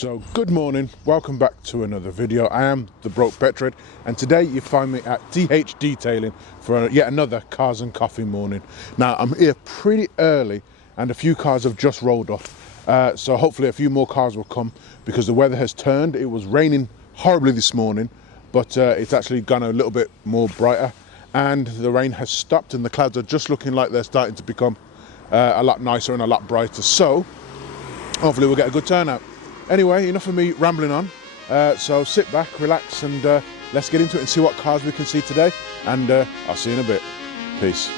So good morning, welcome back to another video. I am the Broke Veteran, and today you find me at TH Detailing for yet another cars and coffee morning. Now I'm here pretty early and a few cars have just rolled off, so hopefully a few more cars will come because the weather has turned. It was raining horribly this morning, but it's actually gone a little bit more brighter and the rain has stopped and the clouds are just looking like they're starting to become a lot nicer and a lot brighter, so hopefully we'll get a good turnout. Anyway, enough of me rambling on, so sit back, relax, and let's get into it and see what cars we can see today, and I'll see you in a bit. Peace.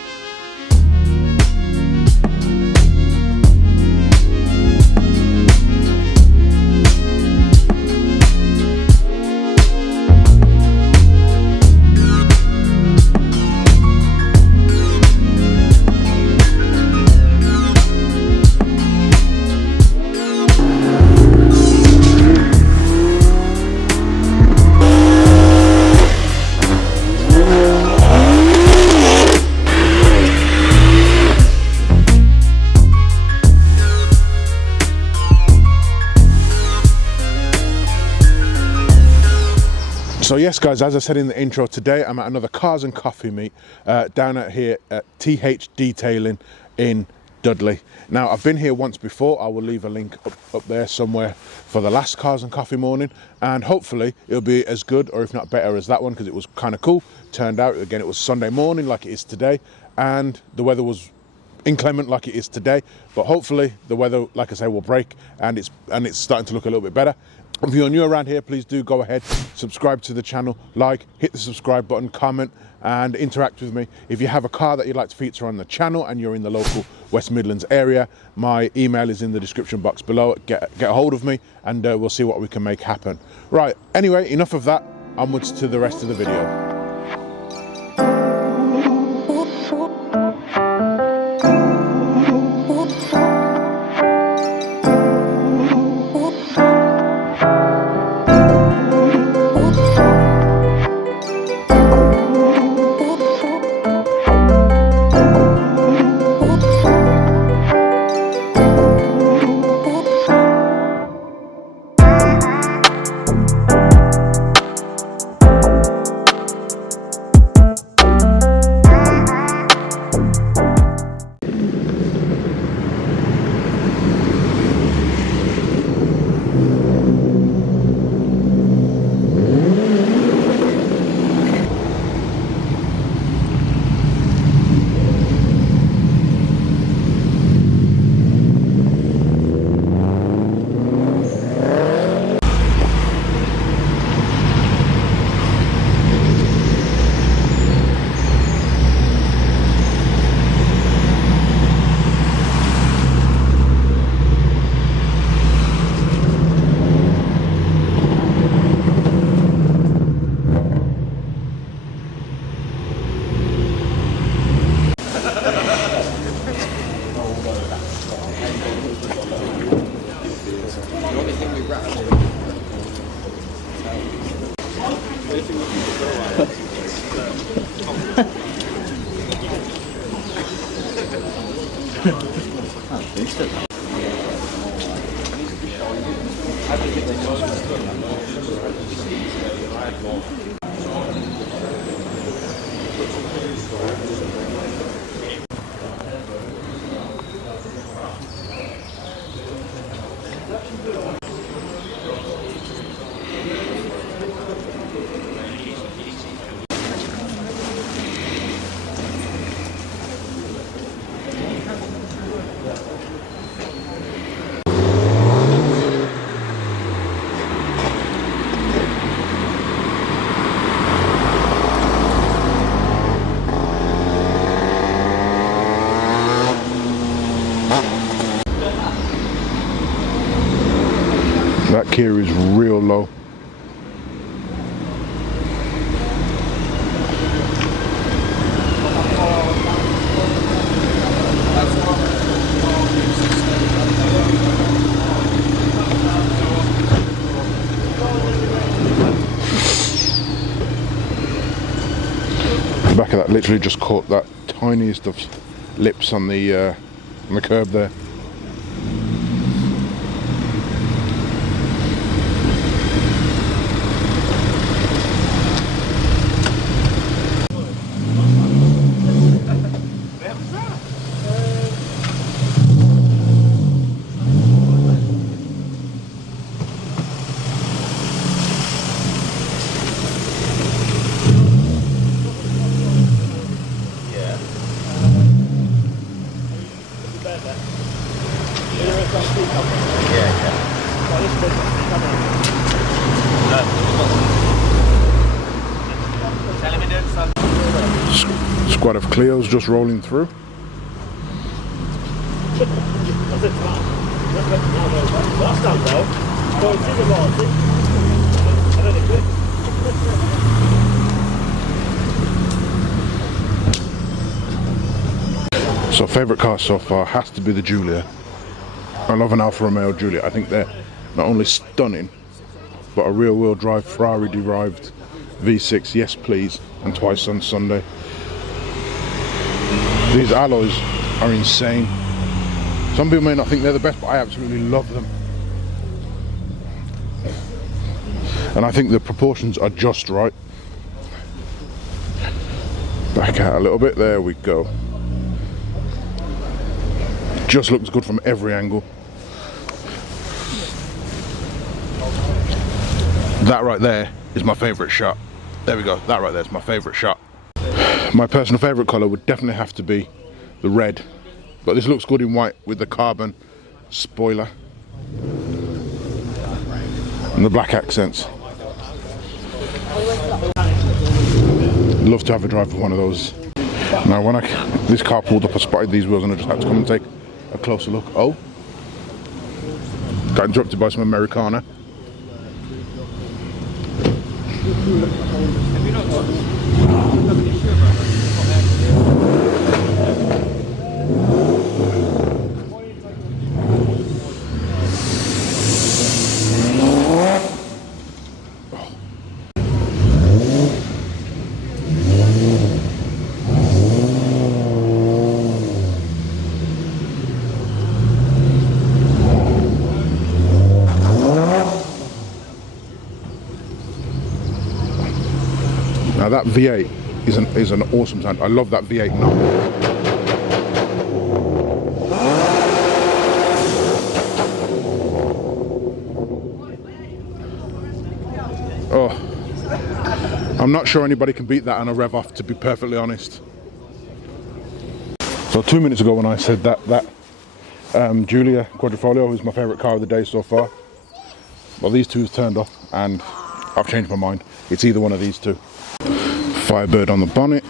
So yes guys, as I said in the intro, today I'm at another cars and coffee meet down at here at TH Detailing in Dudley. Now I've been here once before. I will leave a link up there somewhere for the last cars and coffee morning, and hopefully it'll be as good or if not better as that one, because it was kind of cool. Turned out again it was Sunday morning like it is today, and the weather was inclement like it is today, but hopefully the weather, like I say, will break and it's starting to look a little bit better. If you're new around here, please do go ahead, subscribe to the channel, like, hit the subscribe button, comment and interact with me. If you have a car that you'd like to feature on the channel and you're in the local West Midlands area, my email is in the description box below. Get a hold of me and we'll see what we can make happen. Right, anyway, enough of that, onwards to the rest of the video. That gear is real low. The back of that literally just caught that tiniest of lips on the curb there. Squad of Clios just rolling through. So favourite car so far has to be the Giulia. I love an Alfa Romeo Giulia. I think they're not only stunning, but a rear wheel drive Ferrari derived V6, yes please, and twice on Sunday. These alloys are insane. Some people may not think they're the best, but I absolutely love them. And I think the proportions are just right. Back out a little bit, there we go. Just looks good from every angle. That right there is my favourite shot. There we go, that right there is my favourite shot. My personal favourite colour would definitely have to be the red, but this looks good in white with the carbon spoiler and the black accents. Love to have a drive with one of those. Now when this car pulled up, I spotted these wheels and I just had to come and take a closer look. Oh, got interrupted by some Americana. Now that V8 is an awesome sound. I love that V8 knob. Oh, I'm not sure anybody can beat that on a rev off, to be perfectly honest. So 2 minutes ago when I said that Giulia Quadrifoglio is my favourite car of the day so far, well, these two have turned up and I've changed my mind. It's either one of these two. Firebird on the bonnet.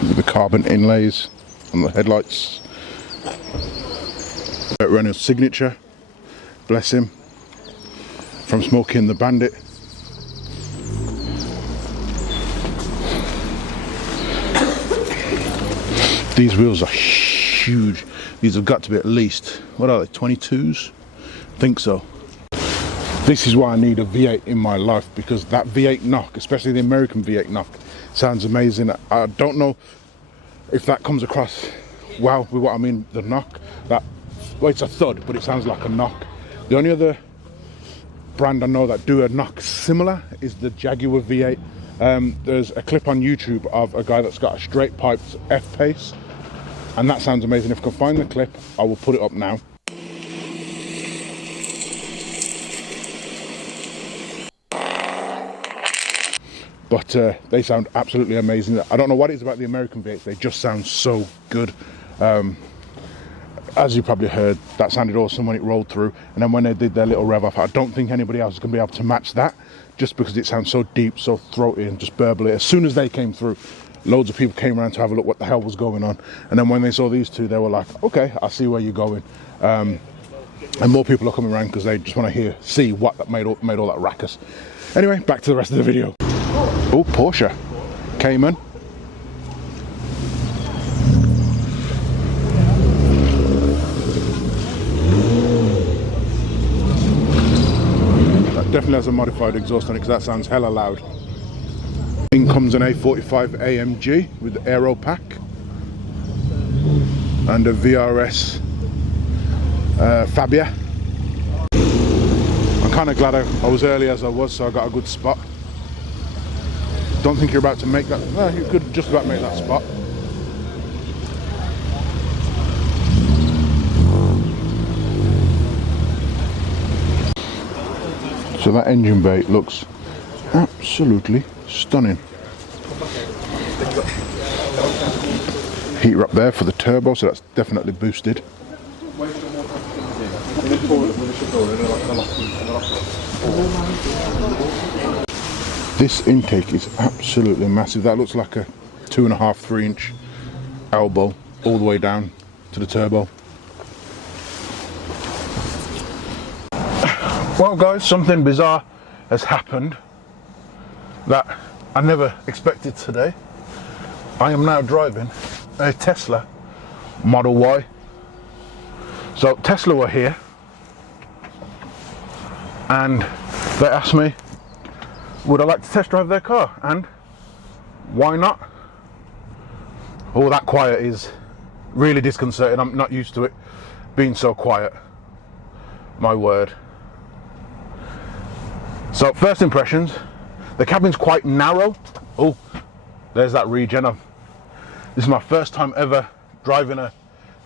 With the carbon inlays on the headlights. Renault's signature, bless him, from Smokey and the Bandit. These wheels are huge. These have got to be at least, what are they, 22s? I think so. This is why I need a V8 in my life, because that V8 knock, especially the American V8 knock, sounds amazing. I don't know if that comes across well with what I mean, the knock. Well, it's a thud, but it sounds like a knock. The only other brand I know that do a knock similar is the Jaguar V8. There's a clip on YouTube of a guy that's got a straight piped F-Pace, and that sounds amazing. If I can find the clip, I will put it up now. But they sound absolutely amazing. I don't know what it is about the American V8s, they just sound so good. As you probably heard, that sounded awesome when it rolled through, and then when they did their little rev off, I don't think anybody else is going to be able to match that, just because it sounds so deep, so throaty and just burbly. As soon as they came through, loads of people came around to have a look what the hell was going on, and then when they saw these two, they were like, okay, I see where you're going. And more people are coming around because they just want to see what made all that ruckus. Anyway, back to the rest of the video. Oh, Porsche Cayman. That definitely has a modified exhaust on it, because that sounds hella loud. In comes an A45 AMG with the aero pack and a VRS Fabia. I'm kind of glad I was early as I was, so I got a good spot. Don't think you're about to make that. No, you could just about make that spot. So that engine bay looks absolutely stunning. Heater up there for the turbo, so that's definitely boosted. This intake is absolutely massive. That looks like a 2.5, 3 inch elbow all the way down to the turbo. Well guys, something bizarre has happened that I never expected today. I am now driving a Tesla Model Y. So Tesla were here and they asked me, would I like to test drive their car? And why not? Oh, that quiet is really disconcerting. I'm not used to it being so quiet. My word. So first impressions, the cabin's quite narrow. Oh, there's that regen. This is my first time ever driving a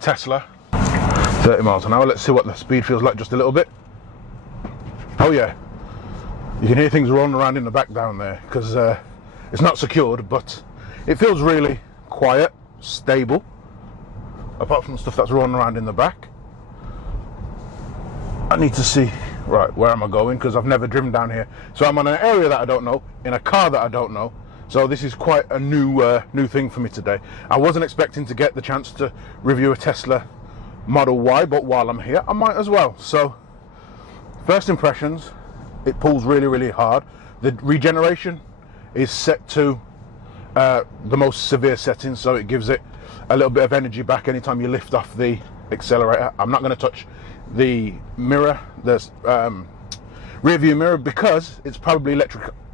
Tesla. 30 miles an hour. Let's see what the speed feels like just a little bit. Oh yeah, you can hear things rolling around in the back down there because it's not secured, but it feels really quiet, stable, apart from the stuff that's rolling around in the back. I need to see, right, where am I going, because I've never driven down here. So I'm on an area that I don't know, in a car that I don't know. So this is quite a new thing for me today. I wasn't expecting to get the chance to review a Tesla Model Y, but while I'm here, I might as well. So first impressions, it pulls really, really hard. The regeneration is set to the most severe settings, so it gives it a little bit of energy back anytime you lift off the accelerator. I'm not going to touch the mirror, the rear view mirror, because it's probably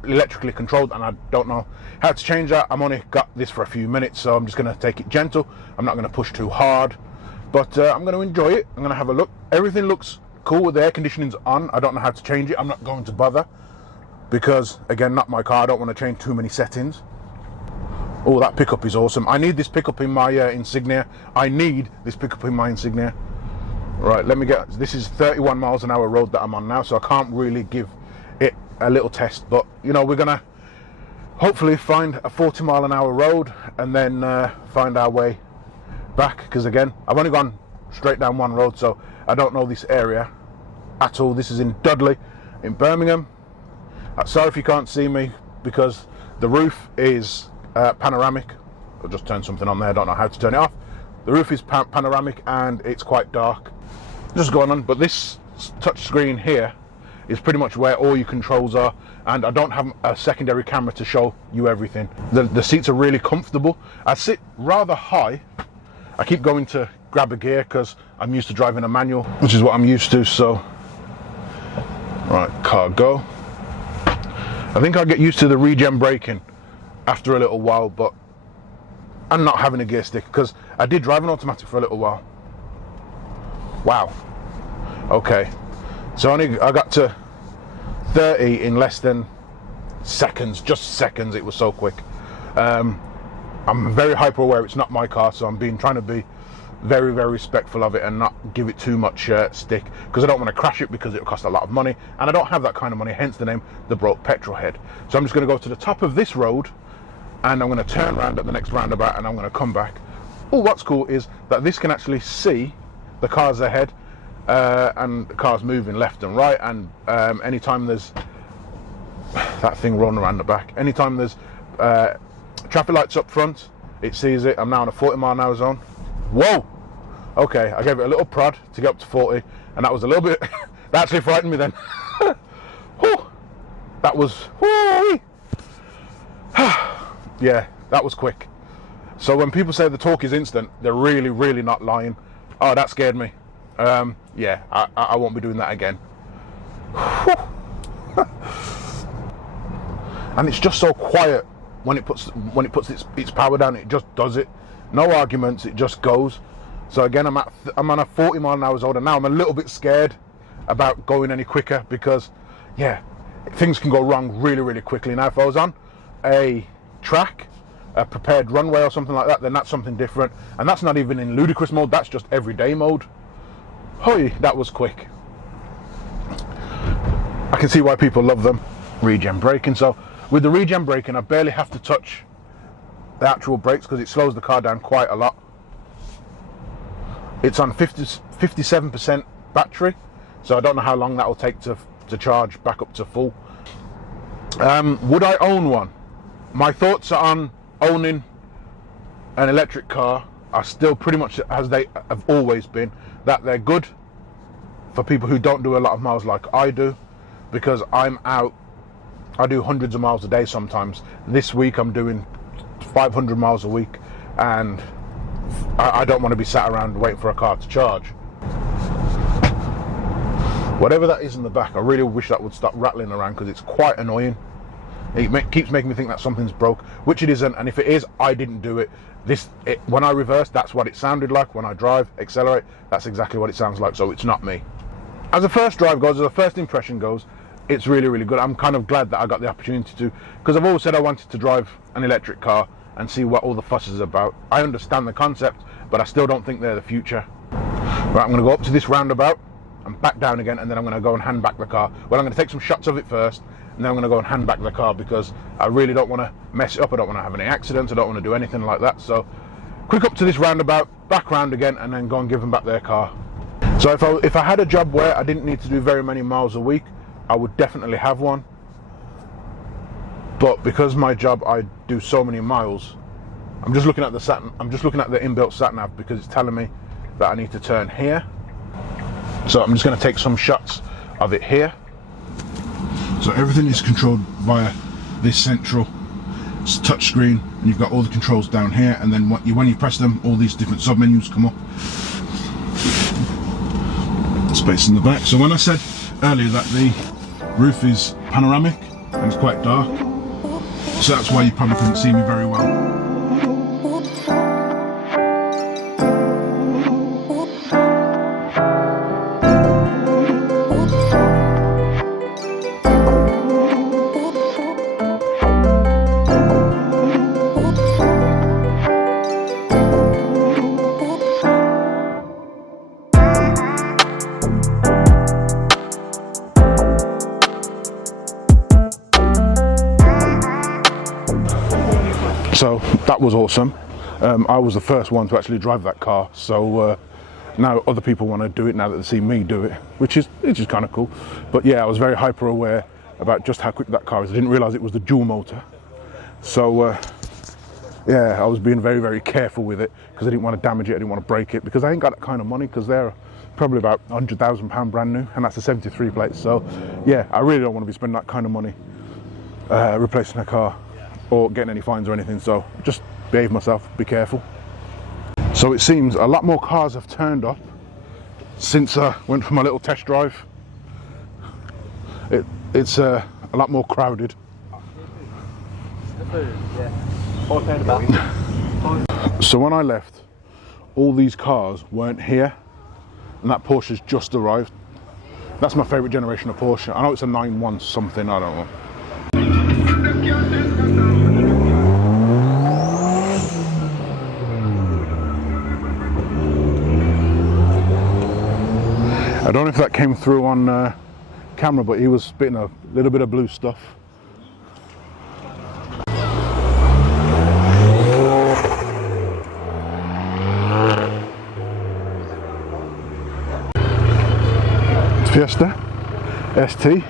electrically controlled and I don't know how to change that. I'm only got this for a few minutes, so I'm just going to take it gentle. I'm not going to push too hard, but I'm going to enjoy it. I'm going to have a look. Everything looks cool with the air conditioning's on. I don't know how to change it. I'm not going to bother because, again, not my car. I don't want to change too many settings. Oh, that pickup is awesome. I need this pickup in my Insignia. I need this pickup in my Insignia. Right, let me get, this is 31 miles an hour road that I'm on now, so I can't really give it a little test, but you know, we're gonna hopefully find a 40 mile an hour road and then find our way back, because again, I've only gone straight down one road, so I don't know this area at all. This is in Dudley in Birmingham. Sorry if you can't see me because the roof is panoramic. I'll just turn something on there, I don't know how to turn it off. The roof is panoramic and it's quite dark. Just going on, but this touch screen here is pretty much where all your controls are, and I don't have a secondary camera to show you everything. The seats are really comfortable. I sit rather high. I keep going to grab a gear because I'm used to driving a manual, which is what I'm used to. So right, car go. I think I'll get used to the regen braking after a little while, but I'm not having a gear stick because I did drive an automatic for a little while. Wow. Okay. So I got to 30 in less than seconds, just seconds. It was so quick. I'm very hyper aware it's not my car, so I'm trying to be very, very respectful of it and not give it too much stick, because I don't want to crash it because it'll cost a lot of money, and I don't have that kind of money, hence the name the broke petrol head. So I'm just going to go to the top of this road and I'm going to turn around at the next roundabout and I'm going to come back. Oh, what's cool is that this can actually see the cars ahead and the cars moving left and right, and anytime there's that thing rolling around the back, anytime there's traffic lights up front, it sees it. I'm now on a 40 mile an hour zone. Whoa! Okay, I gave it a little prod to get up to 40, and that was a little bit that actually frightened me then. Whew. That was yeah, that was quick. So when people say the torque is instant, they're really, really not lying. Oh, that scared me. Yeah, I won't be doing that again. And it's just so quiet when it puts its power down. It just does it. No arguments. It just goes. So again, I'm on a 40 mile an hour zone, and now I'm a little bit scared about going any quicker because, yeah, things can go wrong really, really quickly. Now, if I was on a track, a prepared runway or something like that, then that's something different, and that's not even in ludicrous mode. That's just everyday mode. Hoy, that was quick. I can see why people love them. Regen braking. So with the regen braking, I barely have to touch the actual brakes because it slows the car down quite a lot. It's on 57% battery, so I don't know how long that will take to charge back up to full. Would I own one? My thoughts on owning an electric car are still pretty much as they have always been, that they're good for people who don't do a lot of miles like I do, because I'm out, I do hundreds of miles a day sometimes. This week I'm doing 500 miles a week, and I don't want to be sat around waiting for a car to charge. Whatever that is in the back, I really wish that would stop rattling around, because it's quite annoying. It keeps making me think that something's broke, which it isn't, and if it is, I didn't do it. When I reverse, that's what it sounded like. When I drive, accelerate, that's exactly what it sounds like, so it's not me. As a first drive goes, as a first impression goes, it's really, really good. I'm kind of glad that I got the opportunity to, because I've always said I wanted to drive an electric car and see what all the fuss is about. I understand the concept, but I still don't think they're the future. Right, I'm going to go up to this roundabout and back down again, and then I'm going to go and hand back the car. Well, I'm going to take some shots of it first, and then I'm going to go and hand back the car, because I really don't want to mess it up. I don't want to have any accidents. I don't want to do anything like that. So quick up to this roundabout, back round again, and then go and give them back their car. So if I had a job where I didn't need to do very many miles a week, I would definitely have one. But because my job, I do so many miles, I'm just looking at the inbuilt sat nav, because it's telling me that I need to turn here. So I'm just going to take some shots of it here. So everything is controlled via this central touch screen, and you've got all the controls down here, and then when you press them, all these different sub menus come up. Space in the back. So when I said earlier that the roof is panoramic and it's quite dark, so that's why you probably couldn't see me very well. So that was awesome. I was the first one to actually drive that car, so now other people want to do it now that they see me do it, which is kind of cool. But yeah, I was very hyper aware about just how quick that car is. I didn't realise it was the dual motor, so yeah, I was being very, very careful with it, because I didn't want to damage it, I didn't want to break it, because I ain't got that kind of money, because they're probably about £100,000 brand new, and that's a 73 plate. So yeah, I really don't want to be spending that kind of money replacing a car or getting any fines or anything, so just behave myself, be careful. So it seems a lot more cars have turned up since I went for my little test drive. It's a lot more crowded. So when I left, all these cars weren't here, and that Porsche's just arrived. That's my favourite generation of Porsche. I know it's a 9.1 something, I don't know. I don't know if that came through on camera, but he was spitting a little bit of blue stuff. Fiesta ST.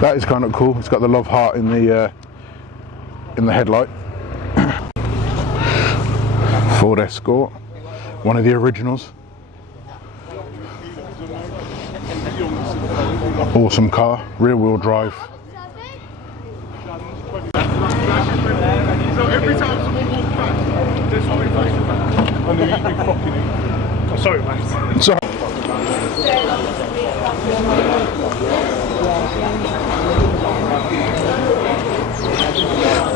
That is kind of cool. It's got the love heart in the headlight. Ford Escort, one of the originals. Awesome car, rear wheel drive. Sorry, mate. Sorry.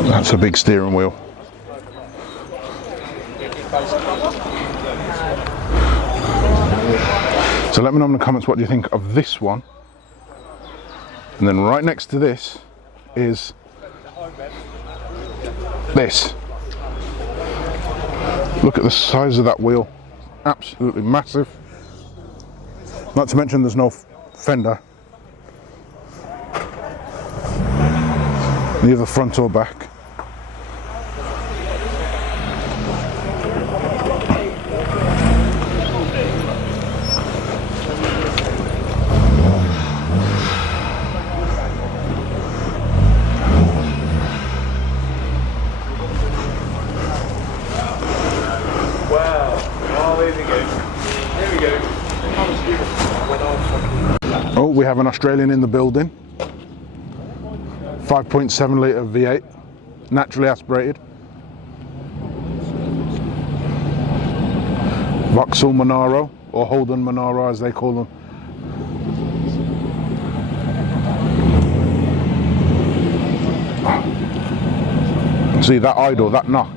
That's a big steering wheel. So let me know in the comments what do you think of this one. And then right next to this is this. Look at the size of that wheel. Absolutely massive. Not to mention there's no fender, neither front or back. Oh, we have an Australian in the building. 5.7 litre V8, naturally aspirated. Vauxhall Monaro, or Holden Monaro as they call them. See that idle, that knock.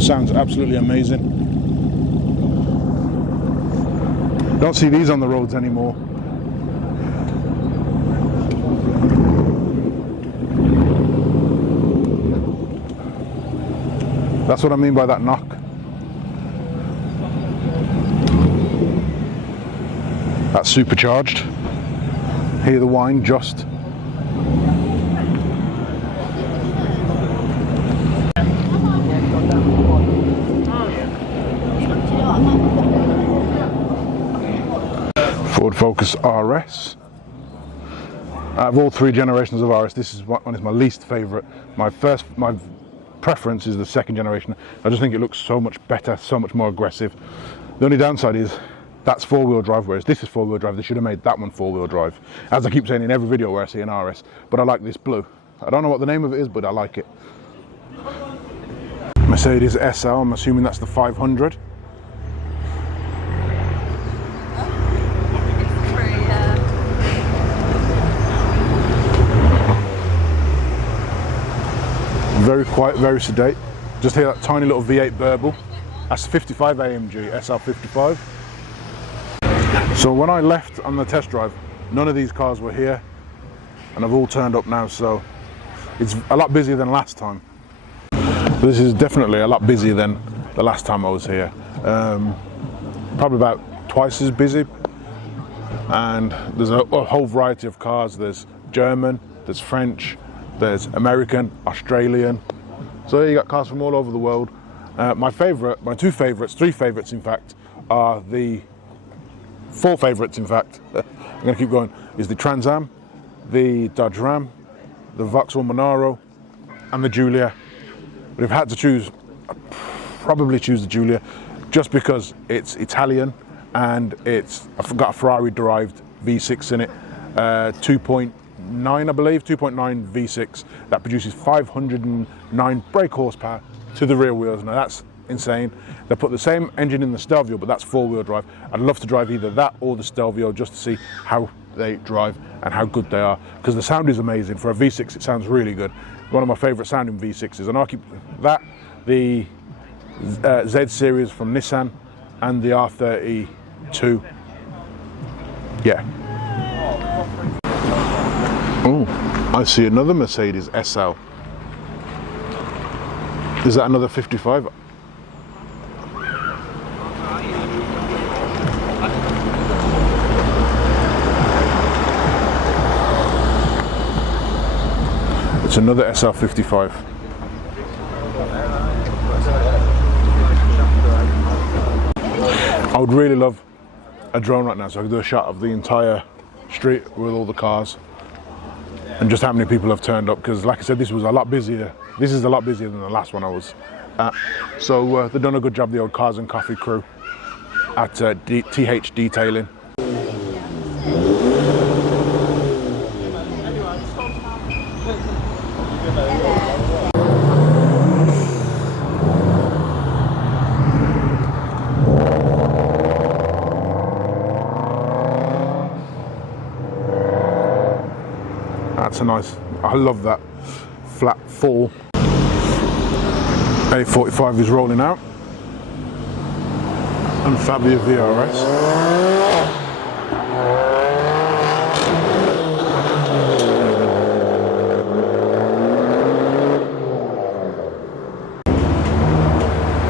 Sounds absolutely amazing. Don't see these on the roads anymore. That's what I mean by that knock. That's supercharged. Hear the whine just. Ford Focus RS. Out of all three generations of RS, this is one is my least favourite. My preference is the second generation. I just think it looks so much better, so much more aggressive. The only downside is that's four-wheel drive, whereas this is four-wheel drive. They should have made that one four-wheel drive, as I keep saying in every video where I see an RS. But I like this blue. I don't know what the name of it is, but I like it. Mercedes SL, I'm assuming that's the 500. Very quiet, very sedate. Just hear that tiny little V8 burble. That's the 55 AMG SL55. So when I left on the test drive, none of these cars were here, and I've all turned up now, so it's a lot busier than last time. This is definitely a lot busier than the last time I was here. Probably about twice as busy, and there's a whole variety of cars. There's German, there's French, there's American, Australian. So you got cars from all over the world. My two favourites, three favourites in fact, are the four favourites in fact. I'm going to keep going. Is the Trans Am, the Dodge Ram, the Vauxhall Monaro, and the Giulia. But if I had to choose, I'd probably choose the Giulia, just because it's Italian and I've got a Ferrari-derived V6 in it, 2.9 I believe, 2.9 V6 that produces 509 brake horsepower to the rear wheels. Now that's insane. They put the same engine in the Stelvio, but that's four-wheel drive. I'd love to drive either that or the Stelvio just to see how they drive and how good they are, because the sound is amazing. For a V6 it sounds really good. One of my favourite sounding V6s, and I keep that, the Z series from Nissan and the R32. Yeah. Oh, I see another Mercedes SL. Is that another 55? It's another SL55. I would really love a drone right now so I could do a shot of the entire street with all the cars and just how many people have turned up, because like I said, this was a lot busier. This is a lot busier than the last one I was at. So they've done a good job, the old Cars and Coffee crew at TH Detailing. That's a nice, I love that flat full. A45 is rolling out, and Fabia VRS.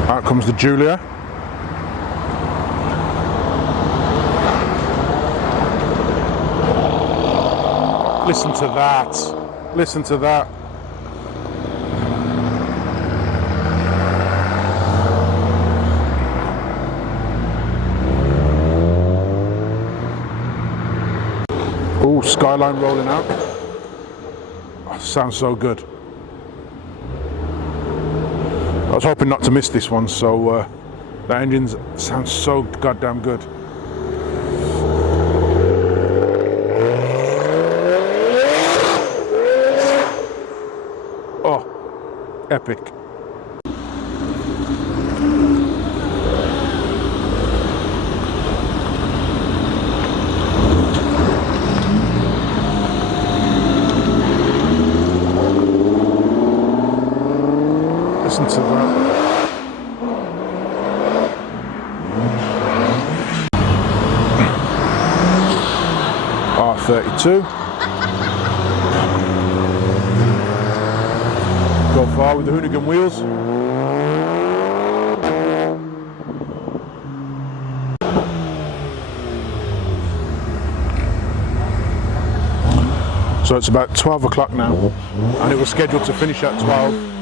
Out comes the Giulia. Listen to that. Listen to that. Oh, skyline rolling out. Oh, sounds so good. I was hoping not to miss this one, so the engine sounds so goddamn good. Oh, epic. Listen to that. R32. Go far with the Hoonigan wheels. So it's about 12 o'clock now, and it was scheduled to finish at 12.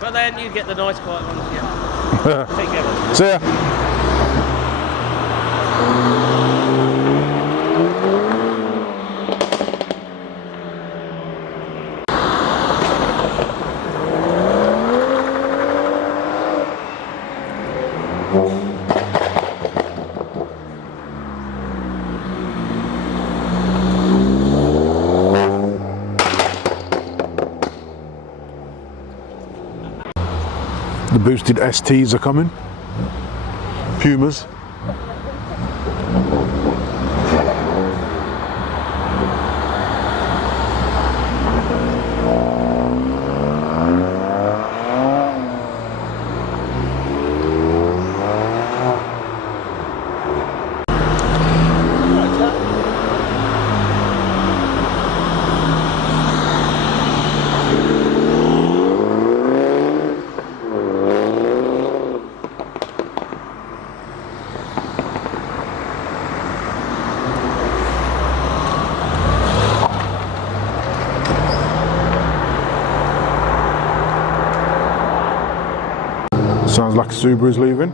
But then you get the nice quiet ones, yeah. Take care. See ya. The boosted STs are coming. Pumas. Sounds like a Subaru's leaving.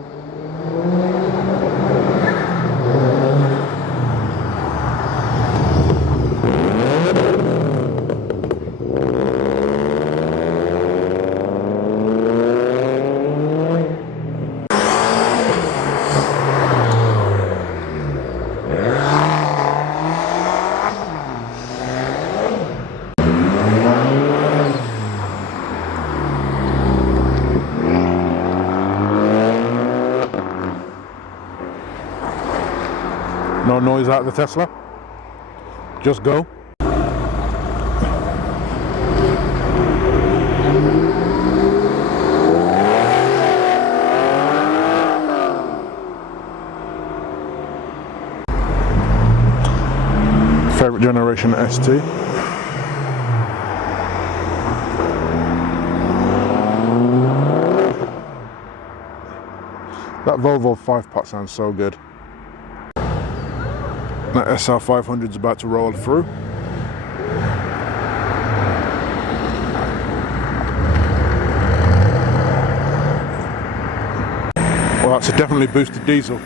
No noise out of the Tesla. Just go. Favorite generation ST. That Volvo 5-pot sounds so good. That SR500 is about to roll through. Well, that's a definitely boosted diesel.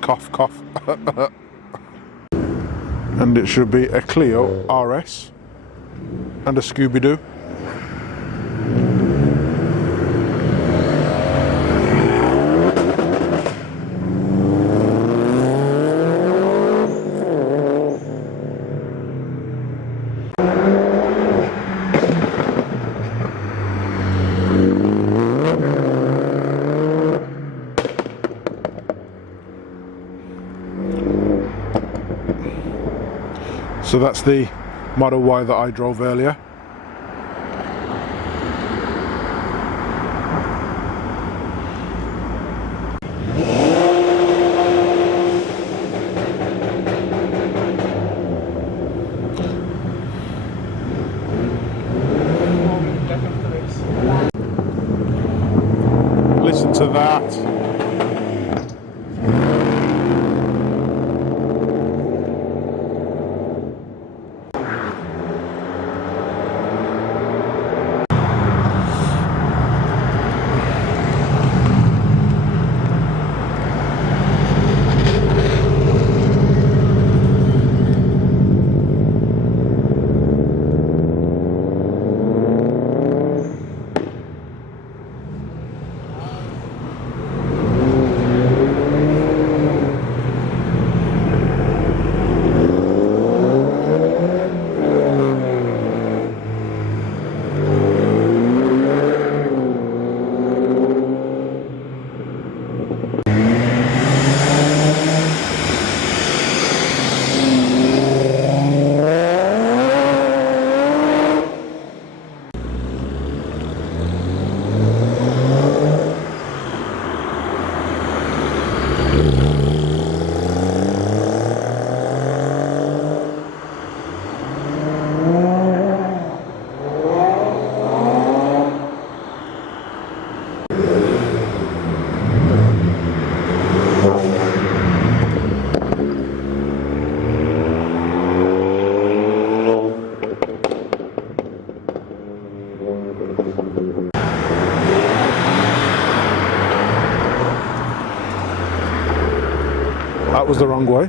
Cough, cough. And it should be a Clio RS and a Scooby-Doo. So that's the Model Y that I drove earlier. Listen to that. That was the wrong way.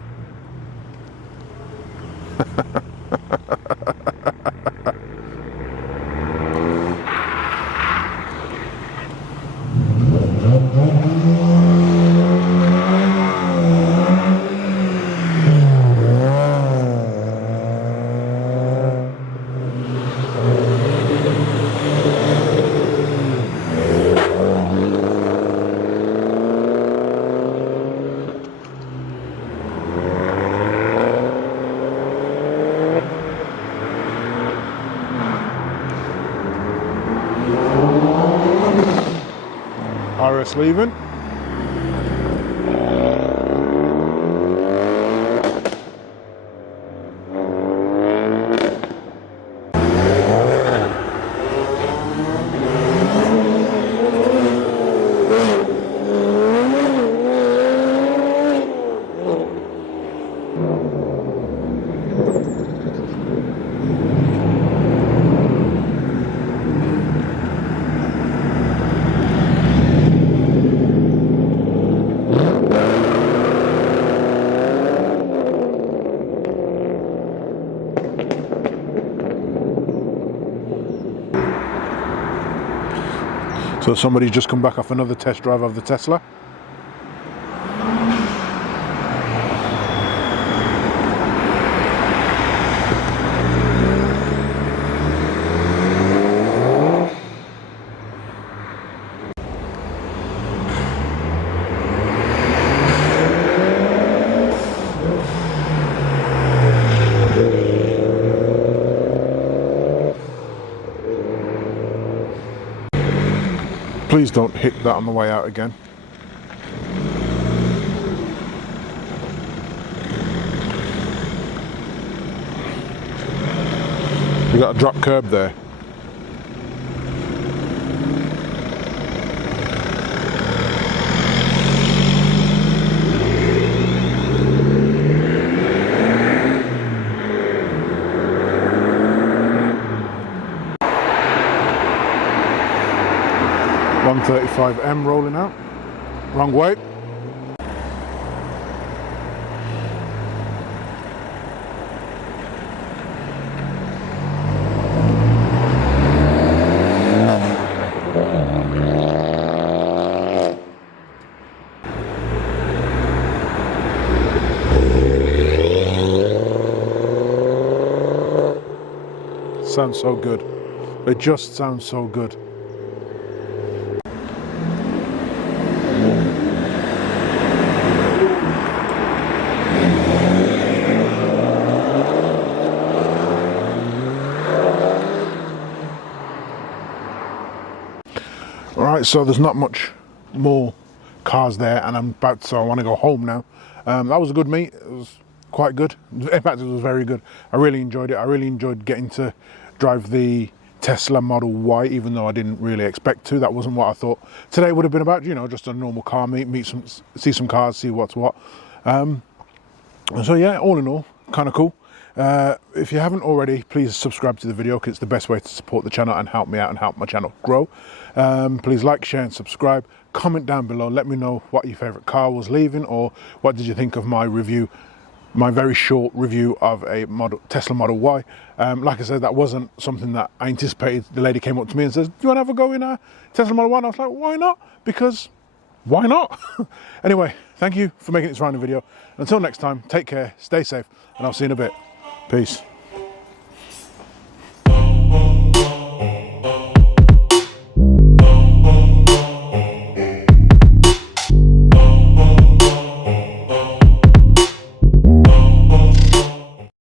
RS leaving. So somebody's just come back off another test drive of the Tesla. Please don't hit that on the way out again. You got a drop curb there. M rolling out. Wrong way. Sounds so good. It just sounds so good. Right, so there's not much more cars there, and so I want to go home now. That was a good meet. It was quite good. In fact, it was very good. I really enjoyed it. I really enjoyed getting to drive the Tesla Model Y, even though I didn't really expect to. That wasn't what I thought today would have been about. You know, just a normal car meet see some cars, see what's what. So yeah, all in all, kind of cool. If you haven't already, please subscribe to the video, because it's the best way to support the channel and help me out and help my channel grow. Please like, share and subscribe. Comment down below, let me know what your favorite car was leaving, or what did you think of my review, my very short review of a Tesla Model Y. Like I said, that wasn't something that I anticipated. The lady came up to me and says, do you want to have a go in a Tesla Model Y? And I was like, why not? Because why not? Anyway, thank you for making this random video. Until next time, take care, stay safe, and I'll see you in a bit. Peace.